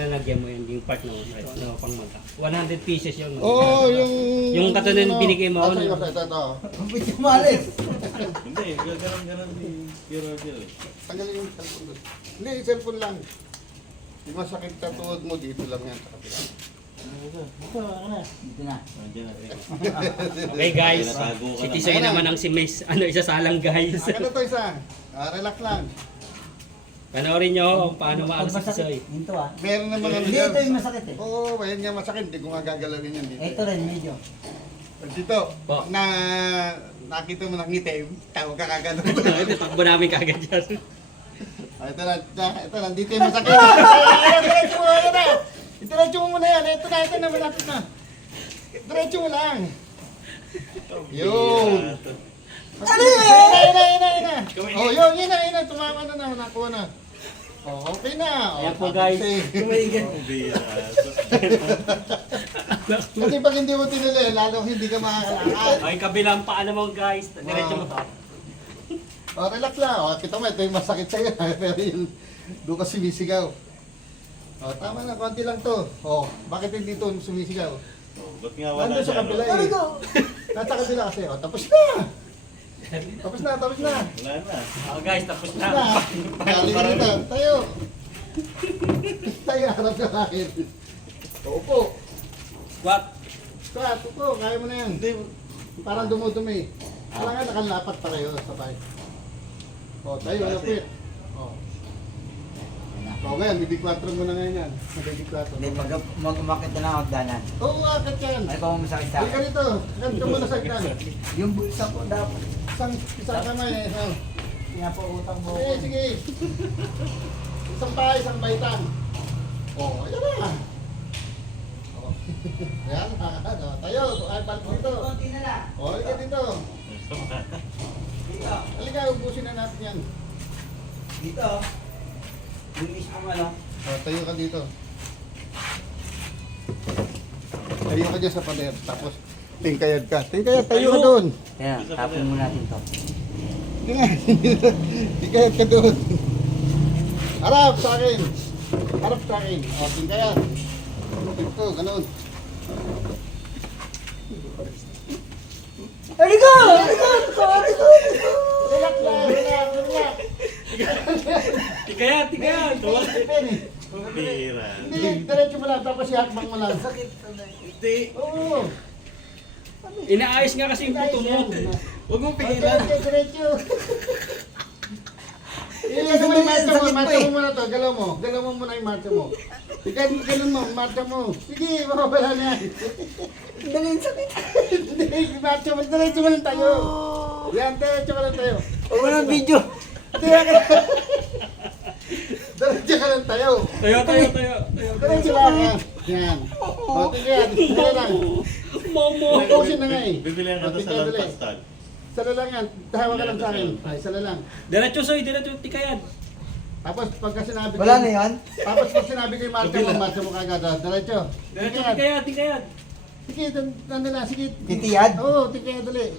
Nalagyan mo yung part na pang mata. 100 pieces yun. Oo, yung katulad ng binigay mo. Ito. Kapit yung malis. Hindi, gano'n ni Kuya Roger eh. Tanggalin yung cellphone doon. Hindi, yung cellphone lang. Yung masakit sa tuhod mo, dito lang yan sa kapila. Dito na. Nandiyan na rin. Okay guys, Natago ka si na. Tisoy naman ang si Miss. Isasalang guys. Ano to isa? Relax lang. Panoorin nyo kung paano Pag maalis si masakit, Tisoy. ito ah. Meron naman ano Hindi, dyan. ito yung masakit eh. Oo, ayan nga masakit. Hindi ko nga gagalawin yan dito. Ito rin, medyo. Dito, Po. na nakita mo ng ngitim, tawag ka kagad. Ito, takbo namin kagad yan. Ito na, dito yung masakit. Diretso mo na. Diretso mo muna yan. Ito na, malapit na. Diretso mo lang. Yun. Ano yun? Oh, yun na. Tumama na, nakuha na. Oh, okay na. Ayan po guys. Kasi pag hindi mo tinuli, lalo hindi ka makakalakad. Okay, kabilang paa naman guys. Diretso mo to. Oh, relax lang. Oh, kita mo, ito yung masakit sa'yo. Pero yung doon ka sumisigaw. Oh, tama na, konti lang to. Oh, bakit hindi to sumisigaw? Ba't nga wala Nandun sa dyan, kabila no? eh. Nasa kabila kasi. Oh, tapos na. Tapos na. Wala na. Okay guys, tapos Tapos na. na. Galing dito. Tayo. Tayo, harap na akin. Upo. What? Squat, upo. Kaya mo na yan. Parang dumudumi. Kailangan nakalapat pa kayo sabay. Oh, tayo, lapit. Oh. Oh, ngayon, bibig-4 mo na ngayon yan. Bibig-4. Hindi, pag umakit na lang ako danan. Oo, akit yan. Ano pa mo masakit sa Halika dito. Ganito mo na sa ikan. Yung bulsa ko dapat. Isang kamay eh. Oh. Pinapautang mo. Sige, sige. Isang pa, isang baitan. Oh, ayan na. Oh. Ayan, oh, tayo. Ay, pal dito. Konti na lang. Oh, halika dito. Dito. Halika, ubusin na natin yan. Dito. Yung mismong ano. Oh, tayo ka dito. Tayo ka dyan sa pader. Tapos, tingkayad ka. Tingkayad, tayo ka doon. Kaya, tapon mo natin to. Tingkayad ka doon. Harap sa akin. Harap sa akin. O, tingkayad. Ito, ganun. Halika! Relax lang, relax. Tikaya. Pen eh. Bira. Hindi, diretso mo lang. Tapos ihakbang mo lang. Sakit. Hindi. Oo. Inaayos nga kasi yung puto mo. Huwag mong Pigilan. Diretso. Ilan mo yung marcha mo. Marcha mo muna to. Galaw mo muna yung marcha mo. Ganun mo, marcha mo. Sige, makabala na yan. Dalhin sakit. Hindi, marcha mo. Diretso mo lang tayo. Yan, diretso ka lang tayo. Huwag mo ng video. Diretso ka lang tayo. Tayo. Diretso lang yan. Yan. O, tingnan. Tingnan lang. Momo. Ubusin na nga eh. Bibilihan ka to sa Tingnan, dali. Lantastal. Isa na lang yan. Tahawa ka lang sa akin. Ay, isa na lang. Diretso Soy, diretso tikayad. Tapos pagka sinabi ko... Wala na yan? Tapos pag sinabi ko yung marcha mo kagad. Diretso. Diretso Tingkayad. tikayad. Sige, nandun na. Sige. Titiyad? Oo, tingkayad dali.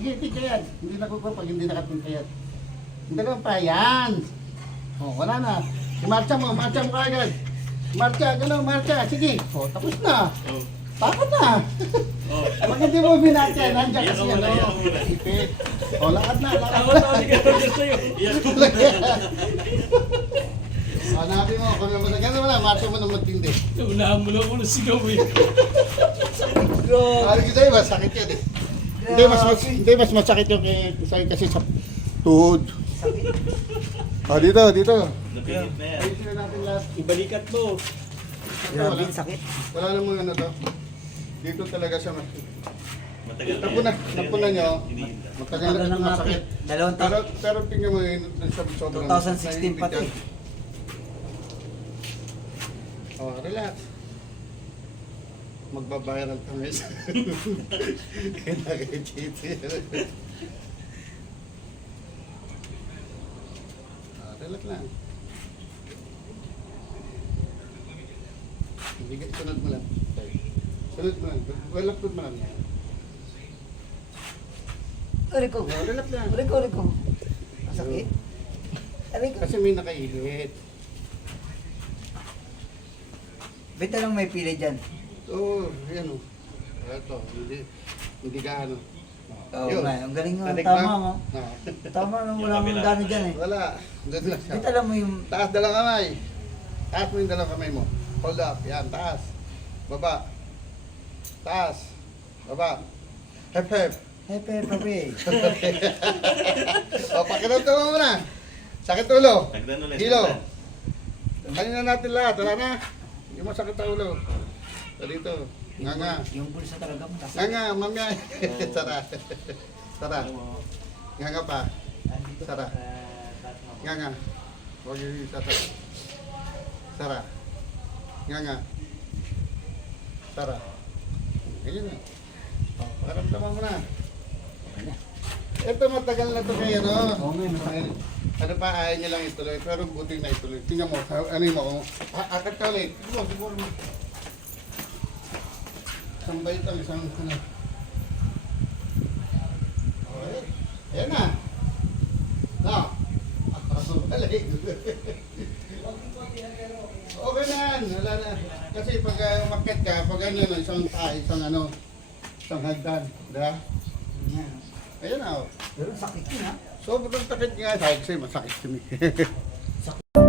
Sige, tingkayad. Hindi na kukuha pag hindi nakatingkayad. Hindi lang pa. Yan. Oh, wala na. Marcha mo kagad. Marcha, gano'n, marcha. Sige. Oh, tapos na. Oh. Takot na. Oh. Pag hindi mo binatya, nandiyan Iyak kasi ka muna, ano. iyak ka muna. Ipit. O, lakad na. Ako sa'yo. Iyak ko. O, nabi mo, kami mo na gano'n wala, marcha mo na matindi. Unahan mo lang ako na sigaw eh. Sabi ko sa'yo, masakit yan eh. Hindi, mas masakit yung sa'yo kasi sa tuhod. O, dito. Napigit na yan. Ayusin na natin lahat. Ibalikat mo. Grabe yung sakit. Wala namang ano to. Dito talaga siya. Matagal Napunan nyo. Iniinda. Matagal na ito masakit. Dalawang taon. Pero tingnan mo yun, sobrang 2016 pa to eh. Oh, relax. Magbabayaran kami sa... Kinakachit. Relax lang. Sunod mo lang. Sunod mo lang. Laptop mo lang yan. Uri ko. Oh, relax lang. Uri ko. Masakit? Aray ko. Kasi may nakaihit. Bita lang may pili dyan. Oo, yan o. Ito, hindi gaano. Oo Yun. nga, ang galing nga. Tarik Tama na? nga. Ah. Tama nga, Yung wala kabila. akong gano dyan eh. Wala. Doon lang siya. Bita lang mo yung... Taas dalawang kamay. Taas mo yung dalawang kamay mo. Hold up. Yan, taas. Baba. Taas. Baba. Hep, hep. Hepe, papi. O, pakiramdaman mo na. Sakit ulo. Tagdan ulit. Hilo. tagdan. Kanina natin lahat. Wala na. Hindi mo sakit ang ulo. So, dito. Nga nga. Yung bulsa talaga mo. Nga nga, mamaya. Sara. Sara. Nga nga pa. Sara. Nga nga. Huwag yung sara. Sara. Nga nga. Sara. Ganyan na. O, pakiramdaman mo na. Ito matagal na to kayo, no? Oo nga, matagal. Ano pa, ayaw niya lang ituloy, pero buti na ituloy. Tingnan mo, ano yung mo, akit ka ulit. Siguro mo. Isang bait lang, isang ano. Okay. Ayan na. Na. Balik. Okay na yan, wala na. Kasi pag umakyat ka, pag ano, isang tayo, isang hagdan. Diba? Yan. Ayan na, oh. Pero sakit yun ha. Sobrang takit nga. Sakit sa'yo, masakit kami. Sakit.